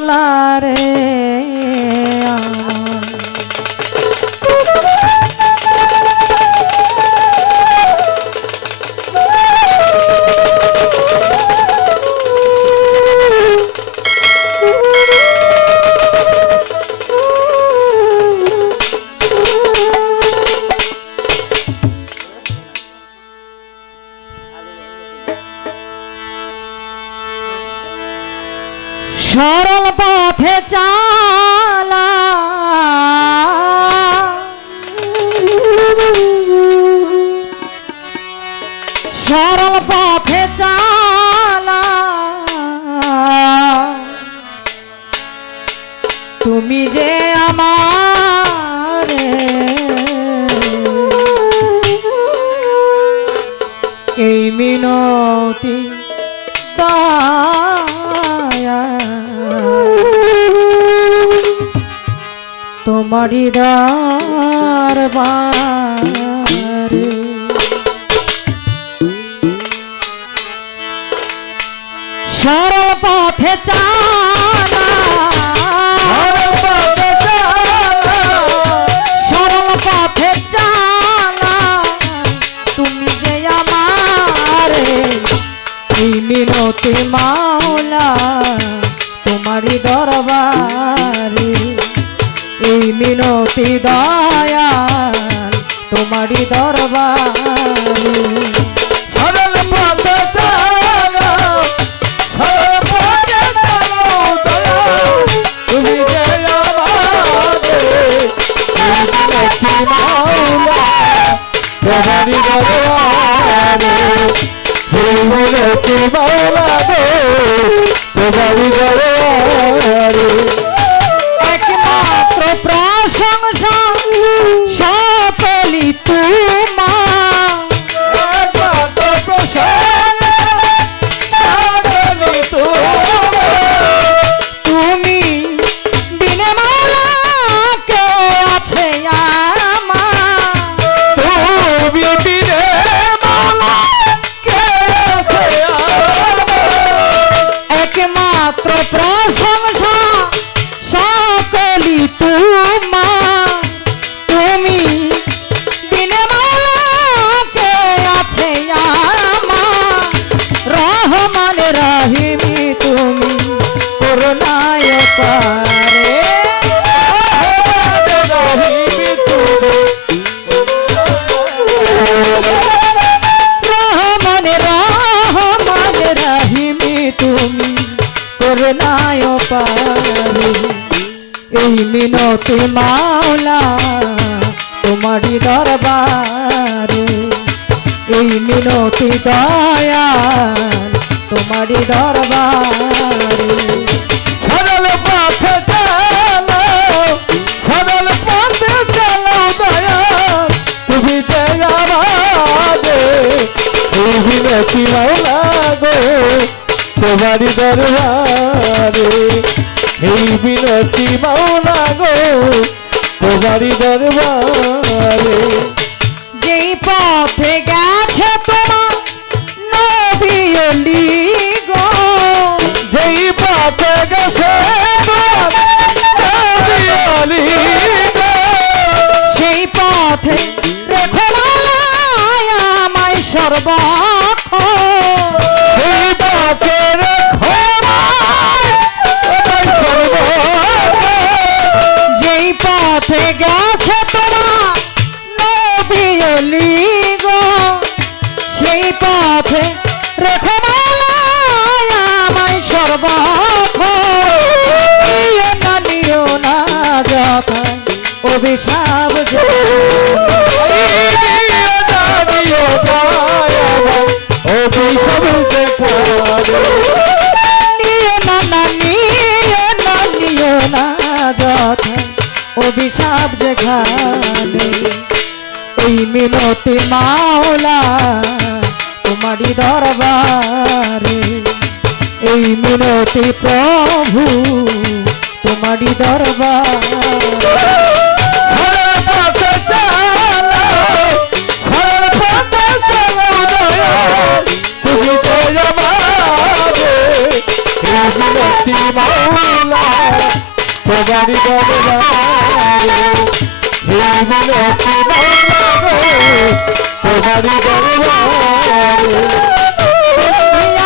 মাওলা রে সরল পথে চালা সরল পথে চালা তুমি যে আমার এই মিনতি তোমারি দরবারে সরল পথে চালা সরল পথে চালা তুমি যে আমার এই মিনতি মাওলা তোমারি দরবারে এই মিনতি দয়াল তোমারি দরবারে সরল পথে চলো সরল পথে চলো দয়াল তুমি যে আমাদের এই মিনতি মাওলা তোমারি দরবারে এই মিনতি মাওলা গো তোমারি দরবারে একমাত্র প্রশংসা সকলি তোমার একমাত্র প্রশংসা সকলি তোমার তুমি বিনে মাওলা কে আছে আমার তুমি বিনে মাওলা কে আছে আমার একমাত্র প্রশংসা সকলি তোমার তুমি বিনে মাওলা কে আছে আমার রহমান রহিম তুমি করুণায়ক রে রহমান রহমান রহিম তুমি করুণায়ক রে এই মিনতি মাওলা তোমারি দরবারে এই মিনতি দয়াল তোমারি দরবারে সরল পথে চলো সরল পথে চলো দয়াল তুমি যে আমাদের এই মিনতি মাওলা গো তোমারি দরবারে এই মিনতি মাওলা গো তোমারি দরবারে যেই পথে গেছে তোমার নবী ওলি গো যেই পথে গেছে তোমার নবী ওলি গো সেই পথে রেখো মাওলা আমায় সর্বক্ষণ সেই পথে রেখো আমায় সর্বক্ষণ যেই পথে গেছে তোমার নবী ওলি গো সেই পথে রেখো মাওলা আমায় সর্বক্ষণ নিও না যথা অভিশাপ যে অভিশাপ যেখানে এই মিনতি মাওলা তোমারি দরবারে এই মিনতি প্রভু তোমারি দরবারে তুমি তো আমাদের এই মিনতি মাওলা মিনতি মাওলা গো তোমারি দরবারে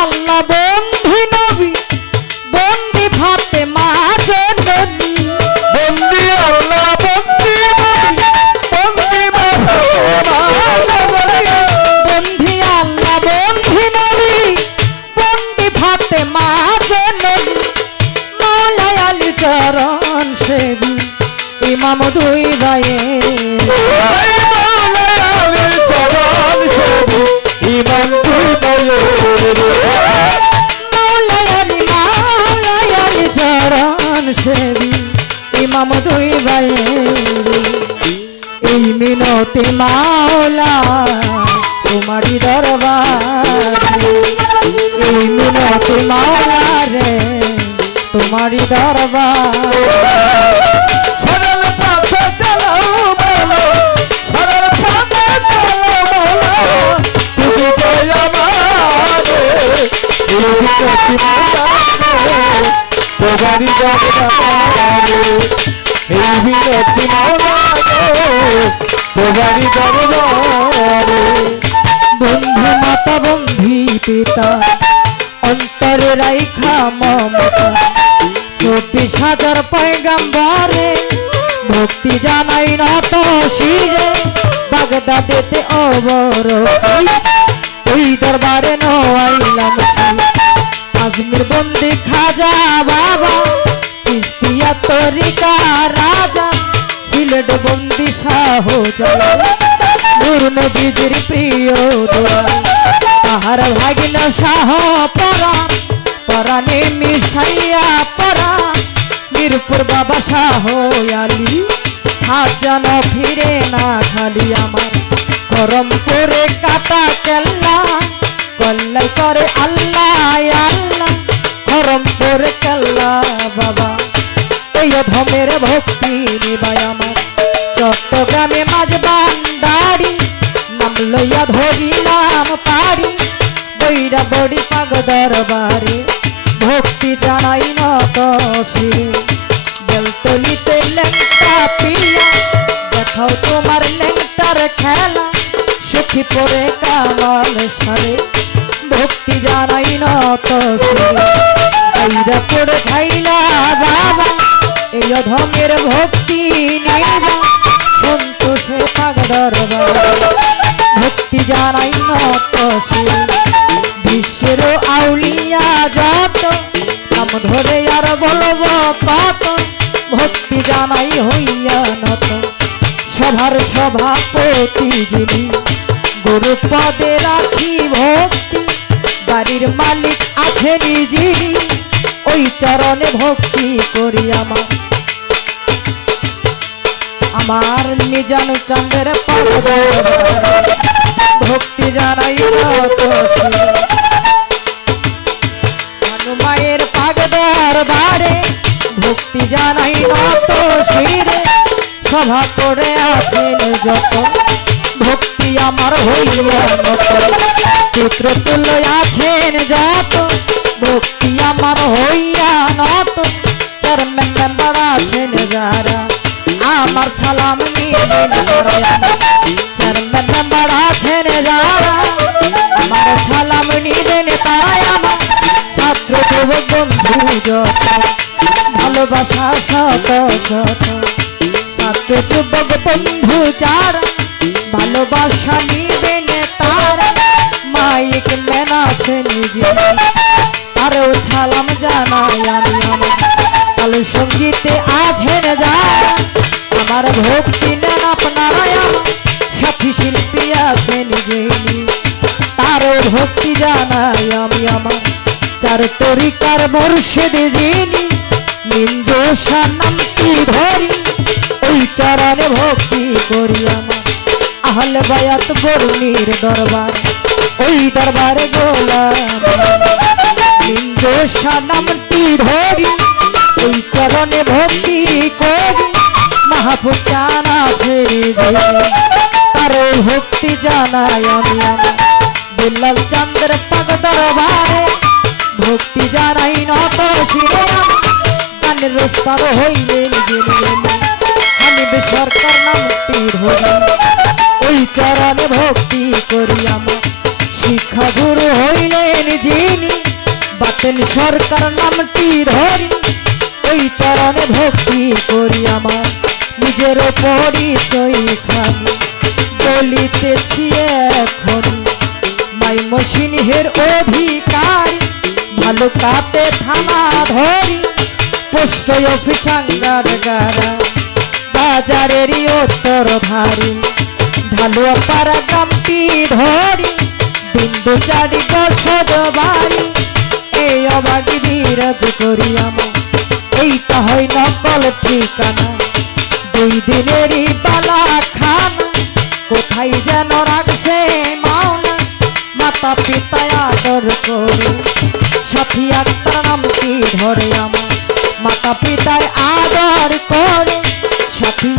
আল্লাহ বন্ধু নবী বন্দি ফাতেমা জননী বন্দি আল্লাহ বন্দি বন্দি বন্ধি আল্লাহ বন্ধি নবী বন্দি ফাতেমা জননী মাওলা আলী চরণ সেবী ইমাম দুই ভাইয়ে ইমান তুই মাওলা আলী চরণ সেবী ইমাম দুই ভাইয়ে এই মিনতি মাওলা তোমারি দরবারে এই মিনতি মাওলা রে তোমারি দরবারে সরল পথে চলো বলো সরল পথে চলো বলো তুমি জয় আমারে এই বিনতি মাওলা তোমারি দরবারে এই বিনতি মাওলা তোমারি দরবারে বন্ধু মাতা বন্ধি পিতা অন্তরে রাইখা মমতা 24,000 পয়গম্বরে ভক্তি জানাই নত শিরে বাগদাদেতে অবরোধ ওই দরবারে নয়াইলাম আজমির বন্দি খাজা বাবা চিস্তিয়া তরিকা রাজা সিলেট বন্দি শাহ জালাল নূর নবীজির প্রিয় দোয়াল তাহার ভাগিনা শাহ পরাণ পরাণে মিশাইয়া পরা মিরপুর বাবা শাহ আলী হাত যেন ফিরে না খালি আমার করমপুরে কাটা কেল্লা কল্লাই করে আল্লাহ আল্লাহ করমপুরে কেল্লা বাবা এই ধমের ভক্তি নিবাই আমার চট্টগ্রামে মাঝ বান্দারি নাম লইয়া ধরিলাম পারি বৈরা বড়ি পাগ দরবারে ভক্তি জানাই নত শিরে বেলতলিতে লেংটা পিয়া দেখাও তোমার লেংটার খেলা সুখী পরে কামাল সারে ভক্তি জানাই নত শিরে বৈরা পড়ে খাইলা বাবা এই অধমের ভক্তি নিবা সন্তোষে পাগ দরবারে ভক্তি জানাই নত শিরে বিশ্বের আউলিয়া যত নাম ধরে আর বলব কত ভক্তি জানাই হইয়া নত সভার সভাপতি যিনি গুরু পদে রাখি ভক্তি বাড়ির মালিক আছেন যিনি ওই চরণে ভক্তি করি আমার নিজান চন্দ্রের পাদ ভক্তি জানাই নত শিরে মায়ের পাগ দরবারে ভক্তি জানাই নত শিরে সভা করে আছেন যত ভক্তি আমার হইয়া নত চিত্র তুল্য আছেন যত ভক্তি আমার হইয়া নত চেয়ারম্যান মেম্বার আছেন যারা আমার সালাম নিবেন চেয়ারম্যান মেম্বার আছেন যারা আমার সালাম নিবেন তাই আমার ছাত্র যুবক বন্ধু যত ভালোবাসা শত শত ছাত্র যুবক বন্ধু যারা ভালোবাসা নিবেন তারা মাইক ম্যান আছেন যিনি তারও সালাম জানাই আমি আমার কাল সঙ্গীতে আছেন যারা আমার ভক্তি নেন আপনারা আমার সাথী শিল্পী আছেন যিনি তারও ভক্তি জানাই আমি আমার চার তরিকার মুর্শিদ যিনি নিঞ্জোষা নামটি ধরি ওই চরণে ভক্তি করি আমার আহলে বায়াত বরুণীর দরবার ওই দরবারে গোলাম নিঞ্জোষা নামটি ধরি ওই চরণে ভক্তি করি মাহফুজ চান আছে তারও ভক্তি জানাই আমি আমার বিল্লাল চন্দ্র পাগ দরবারে ভক্তি জানাই নত শিরে গানের রোস্তার হইলেন যিনি নিবে সরকার নামটি ধরি ওই চরণে ভক্তি করি আমার শিক্ষা গুরু হইলেন যিনি বাতেন সরকার নামটি ধরি ওই চরণে ভক্তি করি আমার নিজের পরিচয় খানি বলিতেছি এখন মাই মসিনহের অধিকারী ভালো কাতে থানা ধরি পোস্ট অফিস আঙ্গার গাড়া বাজারেরই উত্তর ধারি ঢালুয়া পাড়া গ্রামটি ধরি বিন্দু চারি বসত বাড়ি এই অবাগি বিরাজ করি আমার এইটা হয় নকল ঠিকানা দুই দিনেরই বালা খানা কোথায় যেন রাখছে মাওনা মাতা পিতায় আদর করে সাথী আক্তার নামটি ধরে আমার মাতা পিতায় আদর করে সাথী